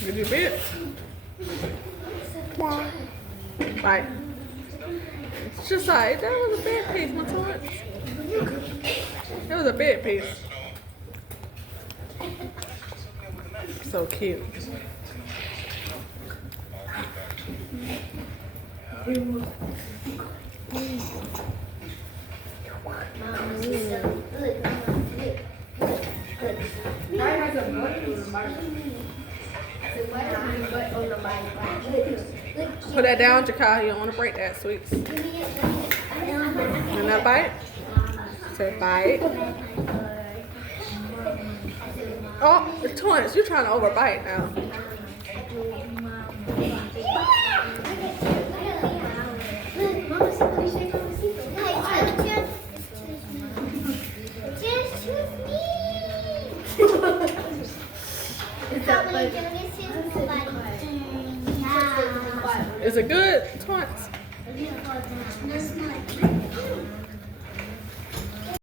Did you bit? Bite. It's just like, that was a big piece, my toy. That was a big piece. So cute. Put that down, Jsyah. You don't want to break that, sweets. Another bite? Say bite. Oh, Torrance, you're trying to overbite now. Is it good, Torrance?